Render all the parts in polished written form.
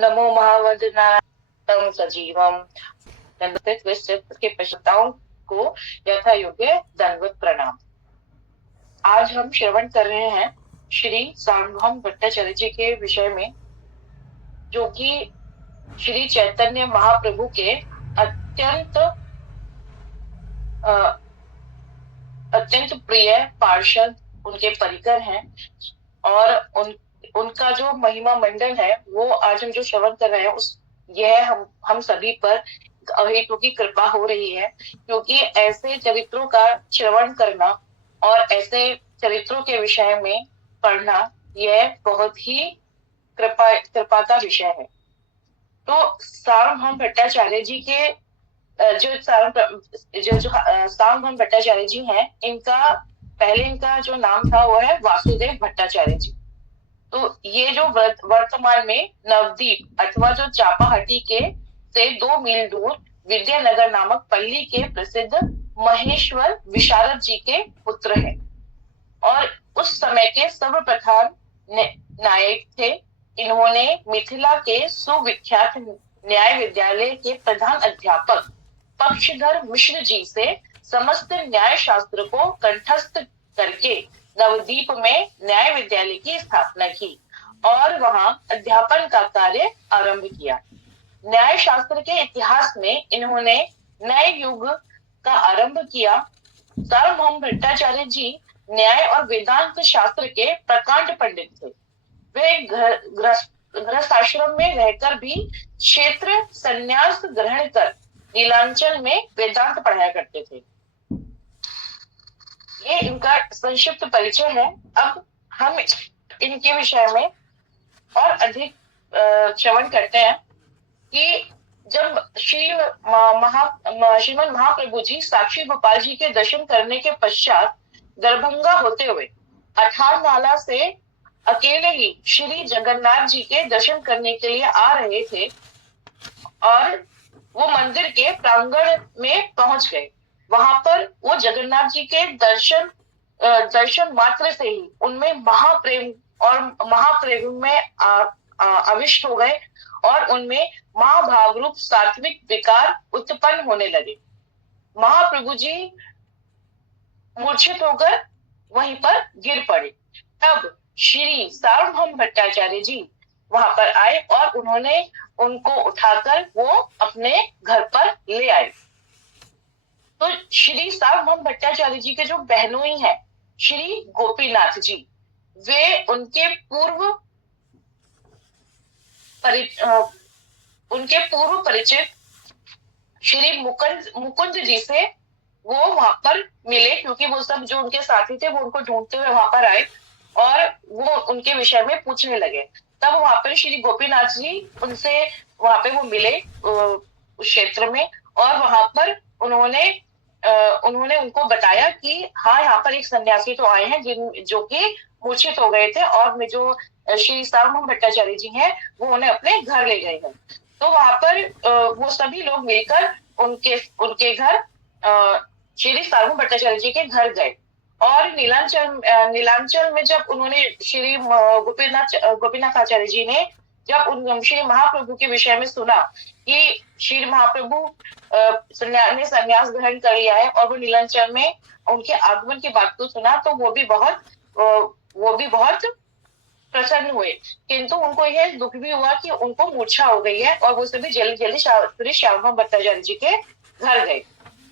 नमो महावदनातम सजीवम नंदित विस्तृत के पश्चाताओं को यथा योग्य दंडवत प्रणाम। आज हम श्रवण कर रहे हैं श्री सार्वभौम भट्टाचार्य जी के विषय में, जो कि श्री चैतन्य महाप्रभु के अत्यंत अत्यंत प्रिय पार्षद, उनके परिकर हैं। और उनका जो महिमा मंडन है वो आज हम जो श्रवण कर रहे हैं यह हम सभी पर अहेतु की कृपा हो रही है, क्योंकि ऐसे चरित्रों का श्रवण करना और ऐसे चरित्रों के विषय में पढ़ना यह बहुत ही कृपा का विषय है। तो सार्वभौम भट्टाचार्य जी के जो सार्वभौम भट्टाचार्य जी हैं, इनका जो नाम था वो है वासुदेव भट्टाचार्य जी। तो ये जो वर्तमान में नवदीप अथवा जो चापाहटी के से 2 मील दूर विद्यानगर नामक पल्ली के प्रसिद्ध महेश्वर विशारद जी के पुत्र हैं, और उस समय के सर्वप्रधान नायक थे। इन्होंने मिथिला के सुविख्यात न्याय विद्यालय के प्रधान अध्यापक पक्षधर मिश्र जी से समस्त न्याय शास्त्र को कंठस्थ करके नवदीप में न्याय विद्यालय की स्थापना की और वहां अध्यापन का कार्य आरंभ किया। न्याय शास्त्र के इतिहास में इन्होंने नए युग का आरंभ किया। सार्वभौम भट्टाचार्य जी न्याय और वेदांत शास्त्र के प्रकांड पंडित थे। वे गृहस्थ आश्रम में रहकर भी क्षेत्र संन्यास ग्रहण कर नीलांचल में वेदांत पढ़ाया करते थे। ये इनका संक्षिप्त परिचय है। अब हम इनके विषय में और अधिक श्रवण करते हैं कि जब श्रीमद महाप्रभु जी साक्षी गोपाल जी के दर्शन करने के पश्चात दरभंगा होते हुए अठार नाला से अकेले ही श्री जगन्नाथ जी के दर्शन करने के लिए आ रहे थे, और वो मंदिर के प्रांगण में पहुंच गए। वहां पर वो जगन्नाथ जी के दर्शन मात्र से ही उनमें महाप्रेम में अविष्ट हो गए और उनमें महाभाव रूप सात्विक विकार उत्पन्न होने लगे। महाप्रभु जी मूर्छित होकर वहीं पर गिर पड़े। तब श्री सार्वभौम भट्टाचार्य जी वहां पर आए और उन्होंने उनको उठाकर वो अपने घर पर ले आए। तो श्री सार्वभौम भट्टाचार्य जी के जो बहनोई हैं श्री गोपीनाथ जी, वे उनके पूर्व परिचित श्री मुकुंद जी से वो वहां पर मिले, क्योंकि वो सब जो उनके साथी थे वो उनको ढूंढते हुए वहां पर आए और वो उनके विषय में पूछने लगे। तब वहां पर श्री गोपीनाथ जी उनसे वहां पे वो मिले उस क्षेत्र में, और वहां पर उन्होंने उनको बताया कि हाँ, यहाँ पर एक सन्यासी तो आए हैं जो कि मूर्छित हो गए थे, और में जो श्री सार्वभौम भट्टाचार्य जी हैं वो उन्हें अपने घर ले गए हैं। तो वहां पर वो सभी लोग मिलकर उनके घर श्री सार्वभौम भट्टाचार्य जी के घर गए, और नीलांचल में जब उन्होंने श्री गोपीनाथ आचार्य जी ने जब श्री महाप्रभु के विषय में सुना कि श्री महाप्रभु ने संन्यास ग्रहण कर लिया है और वो नीलांचल में उनके आगमन की बात को सुना, तो वो भी बहुत प्रसन्न हुए। किंतु उनको यह दुख भी हुआ कि उनको मूर्छा हो गई है, और वो सभी जल्दी श्री श्यामराव भट्टाचार्य जी के घर गए।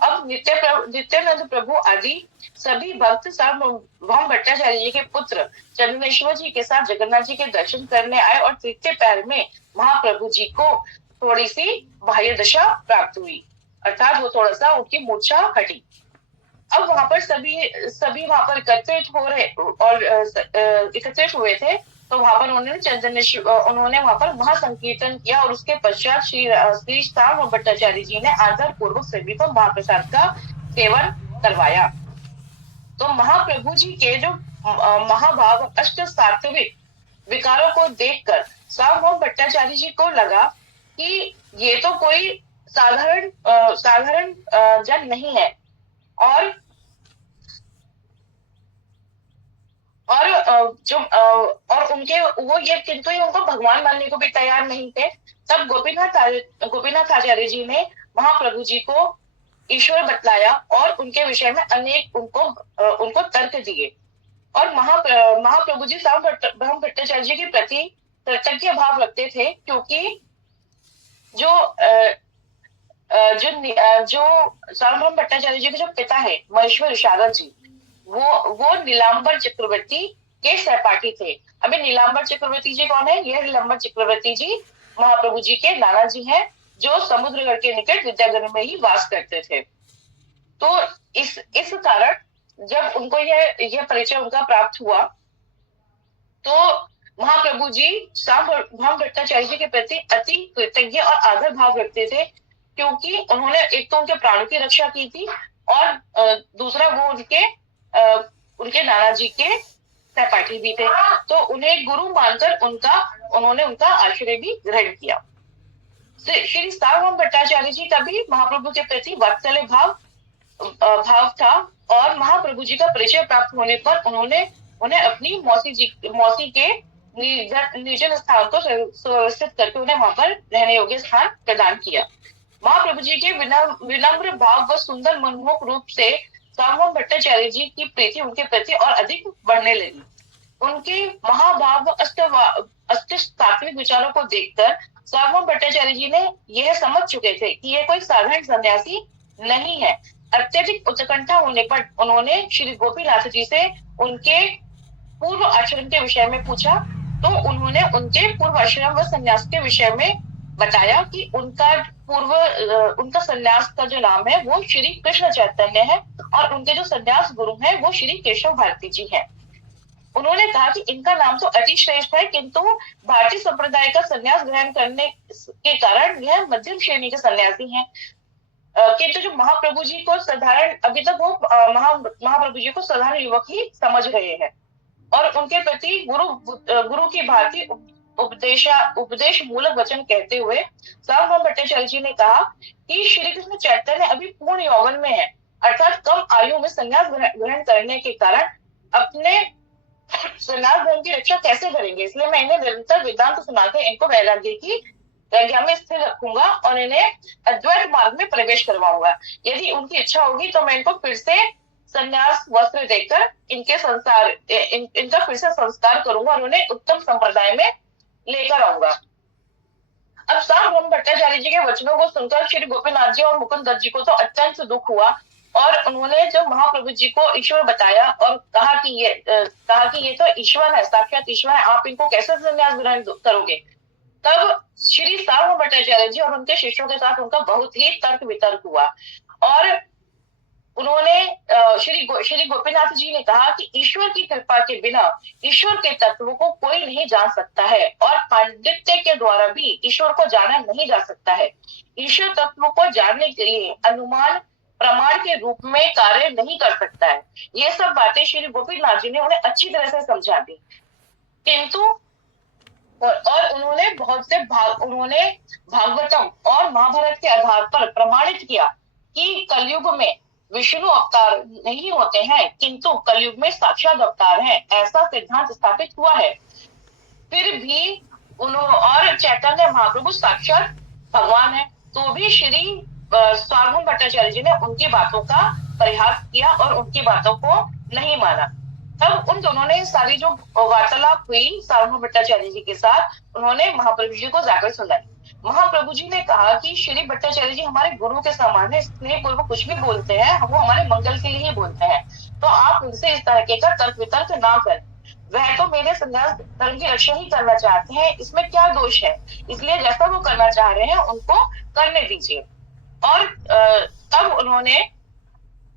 अब नित्यानंद प्रभु आदि सभी भक्त सार्वभौम भट्टाचार्य जी के पुत्र चंद्रेश्वर जी के साथ जगन्नाथ जी के दर्शन करने आए, और तृतीय पैर में महाप्रभु जी को थोड़ी सी बाह्य दशा प्राप्त हुई, अर्थात वो थोड़ा सा उनकी मूर्छा हटी। अब वहां पर सभी वहां पर एकत्रित हुए थे। तो वहां पर उन्होंने वहां पर महासंकीर्तन किया, और उसके पश्चात श्री सार्वभौम भट्टाचार्य जी ने आदर पूर्वक सभी को महाप्रसाद का सेवन करवाया। तो महाप्रभु जी के जो महाभाव अष्ट सात्विक विकारों को देखकर सार्वभौम भट्टाचार्य जी को लगा कि ये तो कोई साधारण जन नहीं है, और और और उनके वो ये किंतु ही उनको भगवान मानने को भी तैयार नहीं थे। तब गोपीनाथ आचार्य जी ने महाप्रभु जी को ईश्वर बतलाया और उनके विषय में अनेक उनको तर्क दिए। और महाप्रभु जी ब्रह्म भट्टाचार्य जी के प्रति कृतज्ञ भाव रखते थे, क्योंकि जो जो सार्वभौम भट्टाचार्य जी के जो पिता है महेश्वर शारद जी, वो नीलांबर चक्रवर्ती के सहपाठी थे। अभी नीलांबर चक्रवर्ती जी कौन है? ये नीलांबर चक्रवर्ती जी महाप्रभु जी के नाना जी हैं, जो समुद्रगढ़ के निकट विद्यागढ़ में ही वास करते थे। तो इस कारण जब उनको यह परिचय उनका प्राप्त हुआ, तो महाप्रभु जी सार्वभौम भट्टाचार्य जी के प्रति अति कृतज्ञ और आदर भाव रखते थे, क्योंकि उन्होंने एक तो उनके प्राणों की रक्षा की थी, और दूसरा वो उनके नाना जी के सहपाठी भी थे। तो उन्हें गुरु मानकर उन्होंने उनका आश्रय भी ग्रहण किया। श्री सार्वभौम भट्टाचार्य जी का भी महाप्रभु के प्रति वात्सल्य भाव था, और महाप्रभु जी का परिचय प्राप्त होने पर उन्हें अपनी मौसी के निर्जन स्थान को सुव्यवस्थित करके उन्हें वहां पर रहने योग्य स्थान प्रदान किया। महाप्रभु जी के विनम्र भाव व सुंदर मनमोहक रूप से सार्वभौम भट्टाचार्य जी की प्रीति उनके प्रति और अधिक बढ़ने लगी। उनके महाभाव व अष्ट सात्विक विचारों को देखकर सार्वभौम भट्टाचार्य जी ने यह समझ चुके थे कि यह कोई साधारण सन्यासी नहीं है। अत्यधिक उत्कंठा होने पर उन्होंने श्री गोपीनाथ जी से उनके पूर्व आश्रम के विषय में पूछा। तो उन्होंने उनके पूर्व आश्रम व संन्यास के विषय में बताया कि उनका संन्यास का जो नाम है वो श्री कृष्ण चैतन्य है, और उनके जो संन्यास गुरु हैं वो श्री केशव भारती जी हैं। उन्होंने कहा कि इनका नाम तो अति श्रेष्ठ है, किंतु भारतीय संप्रदाय का संन्यास ग्रहण करने के कारण यह मध्यम श्रेणी के सन्यासी हैं। किंतु जो महाप्रभु जी को साधारण, अभी तक वो महाप्रभु जी को साधारण युवक ही समझ रहे हैं, और उनके प्रति गुरु की भांति उपदेश मूलक वचन कहते हुए सार्वभौम भट्टाचार्य जी ने कहा कि श्री कृष्ण चैतन्य अभी पूर्ण यौवन में है, अर्थात कम आयु में संन्यास ग्रहण करने के कारण अपने संन्यास धर्म की रक्षा कैसे करेंगे, इसलिए मैं इन्हें निरंतर वेदांत सुनाकर इनको वैराग्य में स्थिर रखूंगा और इन्हें अद्वैत मार्ग में प्रवेश करवाऊंगा। यदि उनकी इच्छा होगी तो मैं इनको फिर से संन्यास वस्त्र देकर इनका फिर से संस्कार करूंगा और उन्हें उत्तम संप्रदाय में लेकर आऊंगा। अब सार्वभौम भट्टाचार्य जी के वचनों को सुनकर श्री गोपीनाथ जी और मुकुंद दत्त जी को तो अत्यंत दुख हुआ, और उन्होंने जब महाप्रभु जी को ईश्वर बताया और कहा कि ये तो ईश्वर है, साक्षात ईश्वर है, आप इनको कैसे संन्यास ग्रहण करोगे। तब श्री सार्वभौम भट्टाचार्य जी और उनके शिष्यों के साथ उनका बहुत ही तर्क वितर्क हुआ, और उन्होंने श्री गोपीनाथ जी ने कहा कि ईश्वर की कृपा के बिना ईश्वर के तत्व को कोई नहीं जान सकता है, और पांडित्य के द्वारा भी ईश्वर को जाना नहीं जा सकता है। ईश्वर तत्व को जानने के लिए अनुमान प्रमाण के रूप में कार्य नहीं कर सकता है। ये सब बातें श्री गोपीनाथ जी ने उन्हें अच्छी तरह से समझा दी, किंतु और उन्होंने उन्होंने भागवतम और महाभारत के आधार पर प्रमाणित किया कि कलयुग में विष्णु अवतार नहीं होते हैं, किंतु कलयुग में साक्षात अवतार हैं, ऐसा सिद्धांत स्थापित हुआ है। फिर भी और चैतन्य महाप्रभु साक्षात भगवान है, तो भी श्री सार्वभौम भट्टाचार्य जी ने उनकी बातों का परिहास किया और उनकी बातों को नहीं माना। तब उन दोनों ने सारी जो वार्तालाप हुई सार्वभौम भट्टाचार्य जी के साथ, उन्होंने महाप्रभु जी को जाकर सुनाई। महाप्रभु जी ने कहा कि श्री भट्टाचार्य जी हमारे गुरु के समान है, स्नेह पूर्वक कुछ भी बोलते हैं, वो हमारे मंगल के लिए ही बोलते हैं, तो आप उनसे इस तरह का तर्क वितर्क ना करें। वह तो मेरे संन्यास धर्म की रक्षा ही करना चाहते हैं, इसमें क्या दोष है, इसलिए जैसा वो करना चाह रहे हैं उनको करने दीजिए। और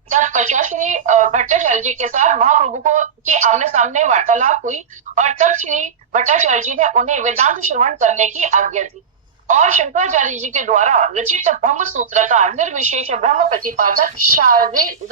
तब पश्चात श्री भट्टाचार्य जी के साथ महाप्रभु को की आमने सामने वार्तालाप हुई, और तब श्री भट्टाचार्य जी ने उन्हें वेदांत श्रवण करने की आज्ञा दी, और शंकराचार्य जी के द्वारा रचित ब्रह्म सूत्र का निर्विशेष ब्रह्म प्रतिपादक शारीरिक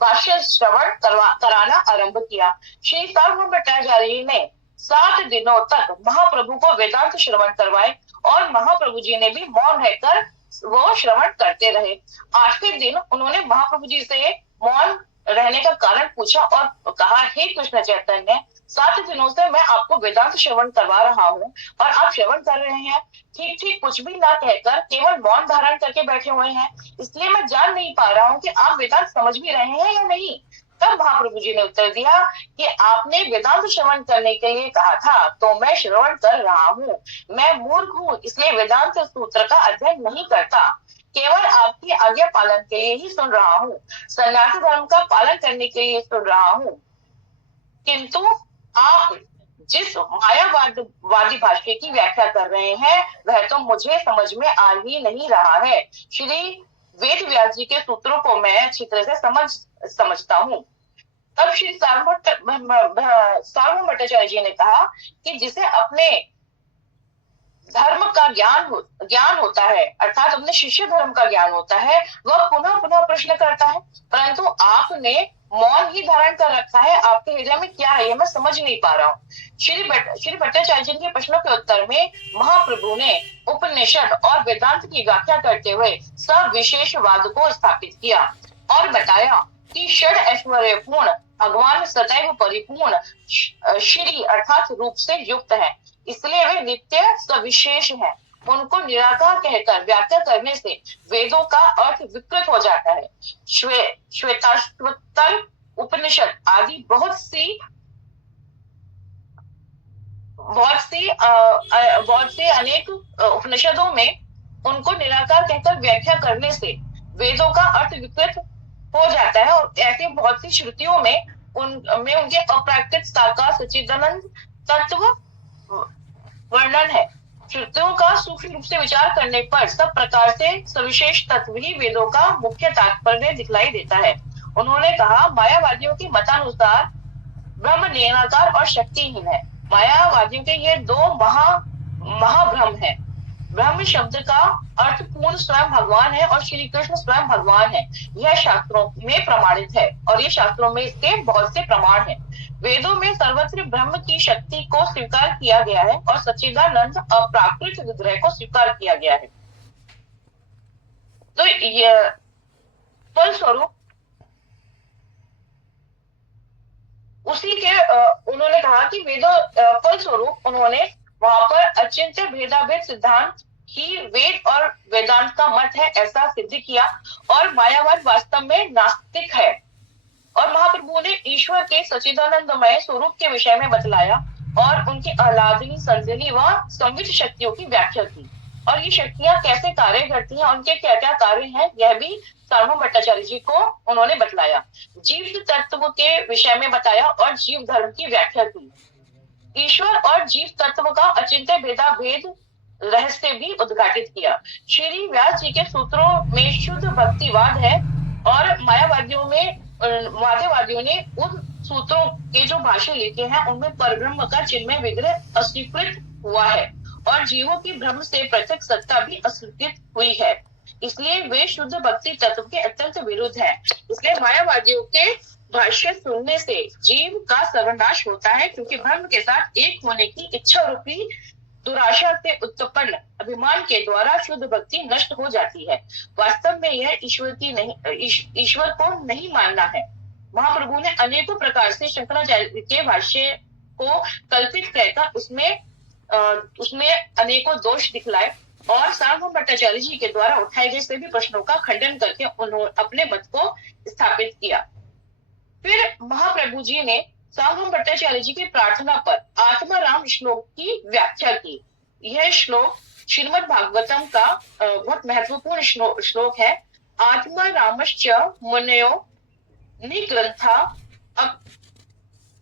भाष्य श्रवण कराना आरंभ किया। श्री सार्वभौम भट्टाचार्य जी ने 7 दिनों तक महाप्रभु को वेदांत श्रवण करवाए, और महाप्रभु जी ने भी मौन रहकर वो श्रवण करते रहे। 8वें दिन उन्होंने महाप्रभु जी से मौन रहने का कारण पूछा और कहा, हे कृष्ण चैतन्य, 7 दिनों से मैं आपको वेदांत श्रवण करवा रहा हूँ और आप श्रवण कर रहे हैं, ठीक ठीक कुछ भी ना कहकर केवल मौन धारण करके बैठे हुए हैं, इसलिए मैं जान नहीं पा रहा हूँ कि आप वेदांत समझ भी रहे हैं या नहीं। तब महाप्रभु जी ने उत्तर दिया कि आपने वेदांत श्रवण करने के लिए कहा था, तो मैं श्रवण कर रहा हूँ। मैं मूर्ख हूँ, इसलिए वेदांत सूत्र का अध्ययन नहीं करता, केवल आपकी आज्ञा पालन के लिए ही सुन रहा हूँ, सन्यासी धर्म का पालन करने के लिए सुन रहा हूँ। किंतु आप जिस मायावादी भाष्य की व्याख्या कर रहे हैं वह तो मुझे समझ में आ ही नहीं रहा है। श्री वेद व्यास जी के सूत्रों को मैं अच्छी तरह से समझता हूँ। तब श्री सार्वभौम भट्टाचार्य जी ने कहा कि जिसे अपने धर्म का ज्ञान होता है, अर्थात अपने शिष्य धर्म का ज्ञान होता है, वह पुनः पुनः प्रश्न करता है, परंतु आपने मौन ही धारण कर रखा है। आपके हृदय में क्या है, ये मैं समझ नहीं पा रहा हूँ। श्री भट्टाचार्य जी के प्रश्नों के उत्तर में महाप्रभु ने उपनिषद और वेदांत की व्याख्या करते हुए सविशेषवाद को स्थापित किया और बताया कि षड ऐश्वर्य पूर्ण भगवान सदैव परिपूर्ण श्री अर्थात रूप से युक्त है, इसलिए वे नित्य सविशेष हैं। उनको निराकार कहकर व्याख्या करने से वेदों का अर्थ विकृत हो जाता है। श्वेताश्वतर उपनिषद आदि बहुत से अनेक उपनिषदों में उनको निराकार कहकर व्याख्या करने से वेदों का अर्थ विकृत हो जाता है, और ऐसी बहुत सी श्रुतियों में उनके अप्राकृत साकार सच्चिदानंद तत्व वर्णन है। श्रुतियों का सूक्ष्म रूप से विचार करने पर सब प्रकार से सविशेष तत्व ही वेदों का मुख्य तात्पर्य दिखलाई देता है। उन्होंने कहा, मायावादियों के मतानुसार ब्रह्म निराकार और शक्तिहीन है। मायावादियों के ये दो महाभ्रम है। ब्रह्म शब्द का अर्थ पूर्ण स्वयं भगवान है और श्री कृष्ण स्वयं भगवान है। यह शास्त्रों में प्रमाणित है और ये शास्त्रों में इसके बहुत से प्रमाण हैं। वेदों में सर्वत्र ब्रह्म की शक्ति को स्वीकार किया गया है और सच्चिदानंद अप्राकृत विग्रह को स्वीकार किया गया है। तो यह फलस्वरूप उसी के उन्होंने कहा कि वेदों फलस्वरूप उन्होंने वहां पर अचिंत्य भेदाभेद सिद्धांत ही वेद और वेदांत का मत है ऐसा सिद्ध किया, और मायावाद वास्तव में नास्तिक है। और महाप्रभु ने ईश्वर के सच्चिदानंदमय स्वरूप के विषय में बतलाया और उनकी आह्लादनी, संजनी व संवित शक्तियों की व्याख्या की, और ये शक्तियां कैसे कार्य करती हैं, उनके क्या क्या कार्य हैं, यह भी सार्वभौम भट्टाचार्य जी को उन्होंने बतलाया। जीव तत्व के विषय में बताया और जीव धर्म की व्याख्या की। ईश्वर और जीव तत्व का अचिंत्य भेदाभेद रहस्य भी उद्घाटित किया। श्री व्यास जी के सूत्रों में शुद्ध भक्तिवाद है और मायावादियों ने उन सूत्रों के जो भाष्य लिखे हैं उनमें परब्रह्म का चिन्मय विग्रह अस्वीकृत हुआ है और जीवों की ब्रह्म से पृथक सत्ता भी अस्वीकृत हुई है, इसलिए वे शुद्ध भक्ति तत्व के अत्यंत विरुद्ध है। इसलिए मायावादियों के भाष्य सुनने से जीव का सर्वनाश होता है, क्योंकि ब्रह्म के साथ एक होने की इच्छा रूपी दुराशा से उत्पन्न अभिमान के द्वारा शुद्ध भक्ति नष्ट हो जाती है। वास्तव में यह ईश्वर को नहीं मानना है। महाप्रभु ने अनेकों प्रकार से शंकराचार्य के भाष्य को कल्पित कहकर उसमें अनेकों दोष दिखलाए और सार्वभौम भट्टाचार्य जी के द्वारा उठाए गए सभी प्रश्नों का खंडन करके उन्होंने अपने मत को स्थापित किया। फिर महाप्रभु जी ने सार्वभौम भट्टाचार्य जी की प्रार्थना पर आत्माराम श्लोक की व्याख्या की। यह श्लोक श्रीमद् भागवतम का बहुत महत्वपूर्ण श्लोक है। आत्मा रामश्च मुनयो निग्रंथा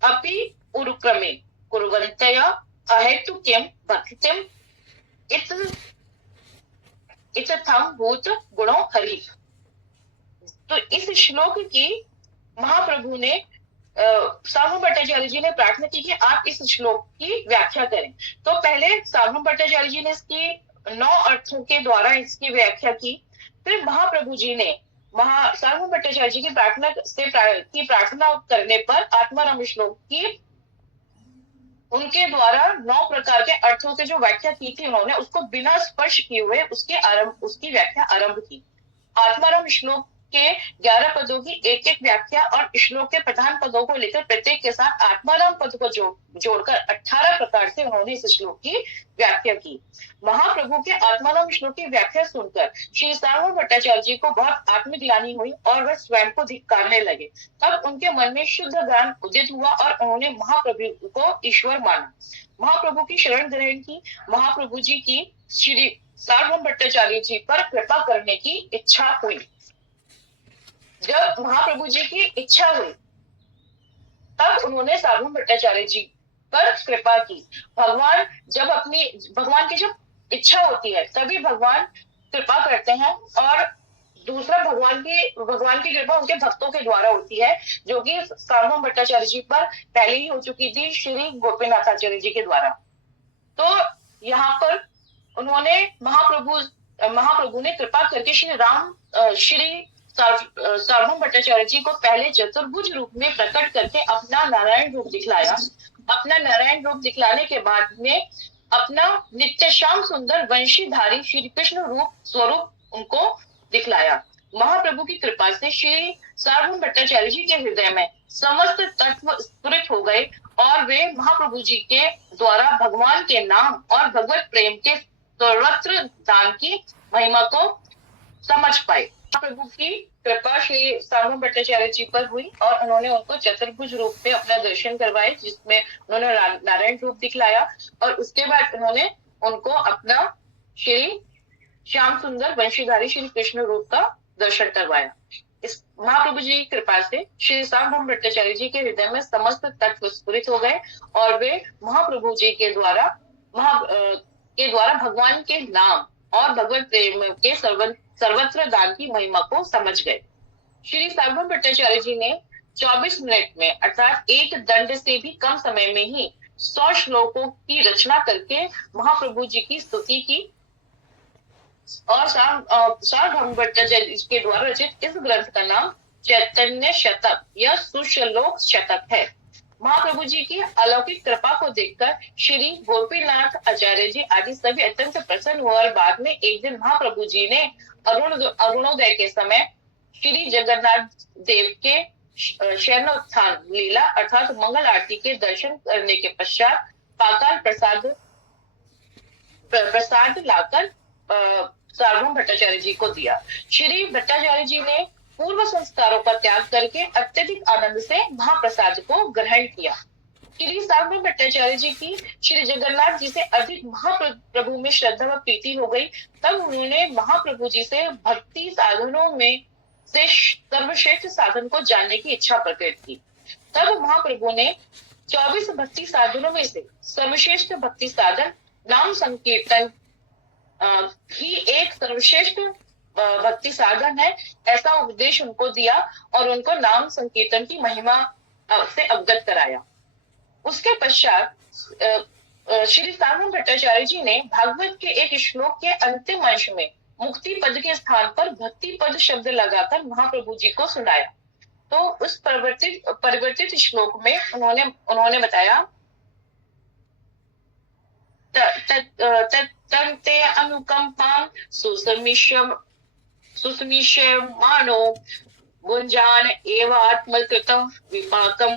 अपि उरुक्रमे कुर्वन्तया अहेतुकीं भक्तिम् इत्थं भूत गुणो हरि। तो इस श्लोक की महाप्रभु ने सार्वभौम भट्टाचार्य जी ने प्रार्थना की कि आप इस श्लोक की व्याख्या करें। तो पहले सार्वभौम भट्टाचार्य जी ने इसकी 9 अर्थों के द्वारा इसकी व्याख्या की। फिर महाप्रभु जी ने सार्वभौम भट्टाचार्य जी की प्रार्थना करने पर आत्माराम श्लोक की उनके द्वारा 9 प्रकार के अर्थों से जो व्याख्या की थी उन्होंने उसको बिना स्पर्श किए हुए उसकी व्याख्या आरंभ की। आत्माराम श्लोक के 11 पदों की एक एक व्याख्या और श्लोक के प्रधान पदों को लेकर प्रत्येक के साथ आत्माराम पद को जोड़कर 18 प्रकार से उन्होंने इस श्लोक की व्याख्या की। महाप्रभु के आत्माराम श्लोक की व्याख्या सुनकर श्री सार्वभौम भट्टाचार्य जी को बहुत आत्मग्लानि हुई और वह स्वयं को धिक्कारने लगे। तब उनके मन में शुद्ध ज्ञान उदित हुआ और उन्होंने महाप्रभु को ईश्वर माना, महाप्रभु की शरण ग्रहण की। महाप्रभु जी की श्री सार्वभौम भट्टाचार्य जी पर कृपा करने की इच्छा हुई। जब महाप्रभु जी की इच्छा हुई तब उन्होंने सार्वभौम भट्टाचार्य जी पर कृपा की। भगवान की जब इच्छा होती है तभी भगवान कृपा करते हैं, और दूसरा भगवान की कृपा उनके भक्तों के द्वारा होती है, जो कि सार्वभौम भट्टाचार्य जी पर पहले ही हो चुकी थी श्री गोपीनाथाचार्य जी के द्वारा। तो यहाँ पर उन्होंने महाप्रभु ने कृपा करके श्री सार्वभौम भट्टाचार्य जी को पहले चतुर्भुज रूप में प्रकट करके अपना नारायण रूप दिखलाया। अपना नारायण रूप दिखलाने के बाद में अपना नित्य श्याम सुंदर वंशीधारी श्री कृष्ण स्वरूप उनको दिखलाया। महाप्रभु की कृपा से श्री सार्वभौम भट्टाचार्य जी के हृदय में समस्त तत्व स्फुरित हो गए और वे महाप्रभु जी के द्वारा भगवान के नाम और भगवत प्रेम के सर्वत्र दान की महिमा को समझ पाए। महाप्रभु की कृपा श्री सार्वभौम भट्टाचार्य जी पर हुई और उन्होंने उनको चतुर्भुज रूप में अपना दर्शन करवाए, जिसमें उन्होंने नारायण रूप दिखलाया, और उसके बाद उन्होंने उनको अपना श्री श्याम सुंदर वंशीधारी श्री कृष्ण रूप का दर्शन करवाया। इस महाप्रभु जी की कृपा से श्री सार्वभौम भट्टाचार्य जी के हृदय में समस्त तत्व स्फुरित हो गए और वे महाप्रभु जी के द्वारा भगवान के नाम और भगवत प्रेम के सर्वत्र दान की महिमा को समझ गए। श्री सार्वभौम भट्टाचार्य जी ने 24 मिनट में अर्थात एक दंड से भी कम समय में ही 100 श्लोकों की रचना करके महाप्रभु जी की स्तुति की, और सार्वभौम भट्टाचार्य के द्वारा रचित इस ग्रंथ का नाम चैतन्य शतक या सुश्लोक शतक है। महाप्रभु जी की अलौकिक कृपा को देखकर श्री गोपीनाथ आचार्य जी आदि सभी अत्यंत प्रसन्न हुए, और बाद में एक दिन महाप्रभु जी ने अरुणोदय के समय श्री जगन्नाथ देव के शयनोत्थान लीला अर्थात मंगल आरती के दर्शन करने के पश्चात पाताल प्रसाद लाकर सार्वभौम भट्टाचार्य जी को दिया। श्री भट्टाचार्य जी ने पूर्व संस्कारों का त्याग करके अत्यधिक आनंद से महाप्रसाद को ग्रहण किया। श्री सार्वभौम भट्टाचार्य जी की श्री जगन्नाथ जी से अधिक महाप्रभु में श्रद्धा व प्रीति हो गई। तब उन्होंने महाप्रभु जी से भक्ति साधनों में से सर्वश्रेष्ठ साधन को जानने की इच्छा प्रकट की। तब महाप्रभु ने 24 भक्ति साधनों में से सर्वश्रेष्ठ भक्ति साधन नाम संकीर्तन ही एक सर्वश्रेष्ठ भक्ति साधन है, ऐसा उपदेश उनको दिया और उनको नाम संकीर्तन की महिमा से अवगत कराया। उसके पश्चात श्री सार्वभौम भट्टाचार्य जी ने भागवत के एक श्लोक के अंतिम अंश में मुक्ति पद के स्थान पर भक्ति पद शब्द लगाकर महाप्रभु जी को सुनाया। तो उस परिवर्तित श्लोक में उन्होंने बताया, तन्ते अनुकंपां सुसमीष्यमानो भुञ्जान एव आत्मकृतं विपाकं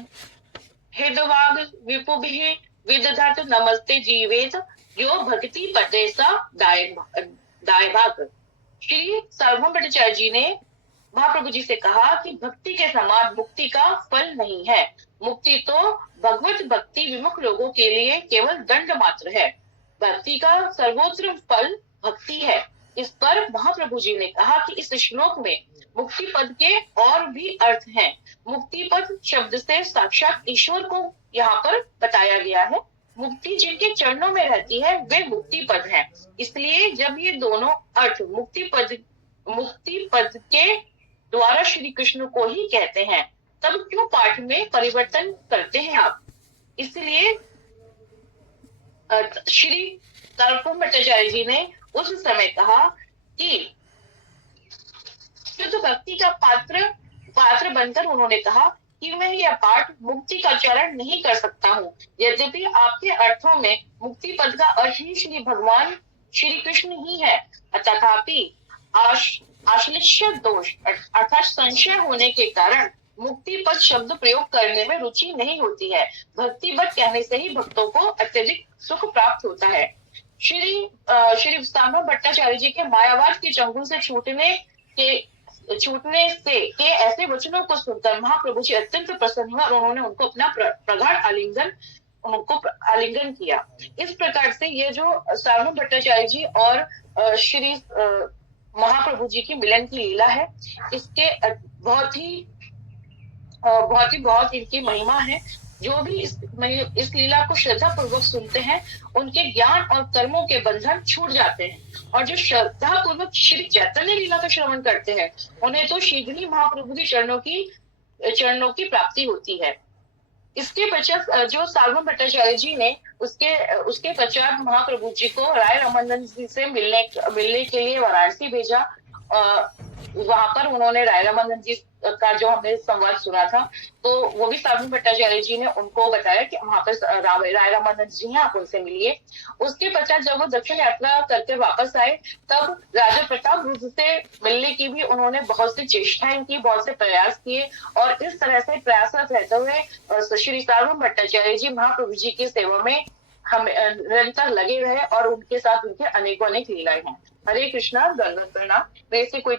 हेदवाग विपुभिः विदधत नमस्ते जीवेत यो भक्ति पदे सा दायभाग। श्री सार्वभौम भट्टाचार्य जी ने महाप्रभु जी से कहा कि भक्ति के समान मुक्ति का फल नहीं है। मुक्ति तो भगवत भक्ति विमुख लोगों के लिए केवल दंड मात्र है। भक्ति का सर्वोच्च फल भक्ति है। इस पर महाप्रभु जी ने कहा कि इस श्लोक में मुक्ति पद के और भी अर्थ हैं। मुक्ति पद शब्द से साक्षात ईश्वर को यहाँ पर बताया गया है। मुक्ति जिनके चरणों में रहती है वे मुक्ति पद हैं। इसलिए जब ये दोनों अर्थ मुक्ति पद के द्वारा श्री कृष्ण को ही कहते हैं, तब क्यों पाठ में परिवर्तन करते हैं आप? इसलिए श्री सार्वभौम भट्टाचार्य जी ने उस समय कहा कि शुद्ध भक्ति का पात्र बनकर उन्होंने कहा कि मैं यह पाठ मुक्ति का चरण नहीं कर सकता हूँ। यद्यपि आपके अर्थों में मुक्ति पद का अर्थ ही श्री भगवान श्री कृष्ण ही है, तथापि आश्लिष्य दोष अर्थात संशय होने के कारण मुक्ति पद शब्द प्रयोग करने में रुचि नहीं होती है। भक्ति पद कहने से ही भक्तों को अत्यधिक सुख प्राप्त होता है। श्री सामा भट्टाचार्य जी के मायावाद के चंगुल से छूटने से के ऐसे वचनों को सुनकर महाप्रभु जी अत्यंत प्रसन्न हुआ और उन्होंने उनको अपना प्रगाढ़ आलिंगन किया। इस प्रकार से ये जो सामा भट्टाचार्य जी और श्री महाप्रभु जी की मिलन की लीला है, इसके बहुत इनकी महिमा है। जो भी इस लीला को श्रद्धा पूर्वक सुनते हैं उनके ज्ञान और कर्मों के बंधन छूट जाते हैं, और जो श्रद्धा पूर्वक श्री चैतन्य लीला का श्रवण करते हैं उन्हें तो शीघ्र ही महाप्रभु के चरणों की प्राप्ति होती है। इसके पश्चात जो सार्वभौम भट्टाचार्य जी ने उसके पश्चात महाप्रभु जी को राय रामानंद जी से मिलने के लिए वाराणसी भेजा। वहां पर उन्होंने राय रामानंद जी का जो हमने संवाद सुना था, तो वो भी सार्वभौम भट्टाचार्य जी ने उनको बताया कि वहां पर राय रामानंद जी हैं, आप उनसे मिलिए। उसके पश्चात जब वो दक्षिण यात्रा करके वापस आए, तब राजा प्रताप रुद्र से मिलने की भी उन्होंने बहुत सी चेष्टाएं की, बहुत से प्रयास किए, और इस तरह से प्रयासरत रहते हुए श्री सार्वभौम भट्टाचार्य जी महाप्रभु जी की सेवा में हम निरंतर लगे रहे, और उनके साथ उनके अनेकों लीलाएं हैं। हरे कृष्णा, दंडवत प्रणाम। वैसे कोई